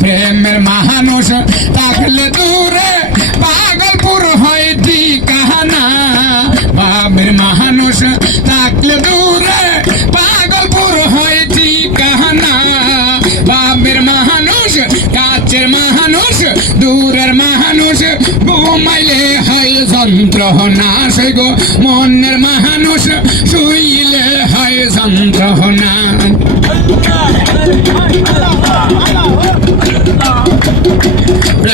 প্রেমের মানুষ থাকলে দূরে পাগলপুর হয় ঠিকানা বাবের মানুষ থাকলে দূরে পাগলপুর হয় ঠিকানা বাবের মানুষ কাছের মানুষ দূরের মানুষ ঘুমাইলে হয় যন্ত্রণা সে গো মনের মানুষ শুইলে হয় যন্ত্রণা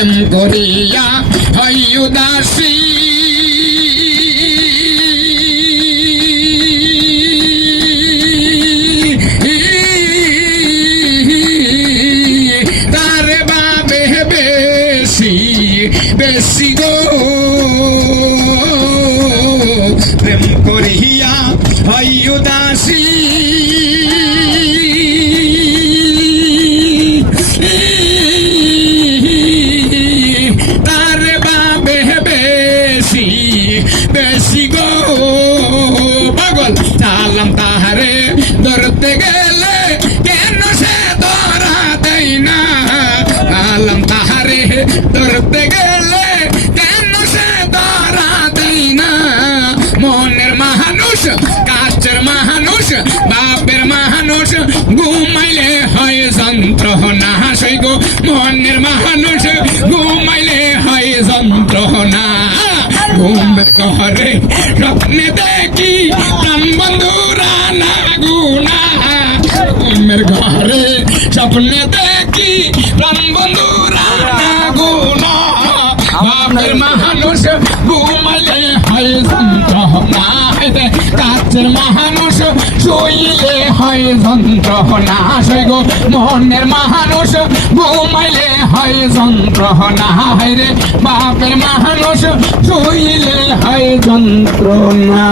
প্রেম করিয়া হয় উদাসী তার বাবে বেশি বেশি গো। প্রেম চালাম তাহারে ধরতে গেলে কেন সে ধরা না? চালাম তাহারে ধরতে গেলে কেন সে ধরা দেয় না? মনের মানুষ, কাছের মানুষ, বাপের মানুষ, ঘুমাইলে হয় যন্ত্রণা সই গো, মনের মানুষ, ঘুমাইলে হয় যন্ত্রণা ঘুম করে স্বপ্নে দেখি প্রাণ বন্ধুরা স্বপ্নে দেখি প্রাণ বন্ধুরা গুনা বাপের মানুষ ঘুমাইলে হয় যন্ত্রণা। কাছের মানুষ শুইলে হয় যন্ত্রণা। সে গো, মনের মানুষ ঘুমাইলে হয় যন্ত্রণা। রে, বাপের মানুষ শুইলে হয় যন্ত্রণা।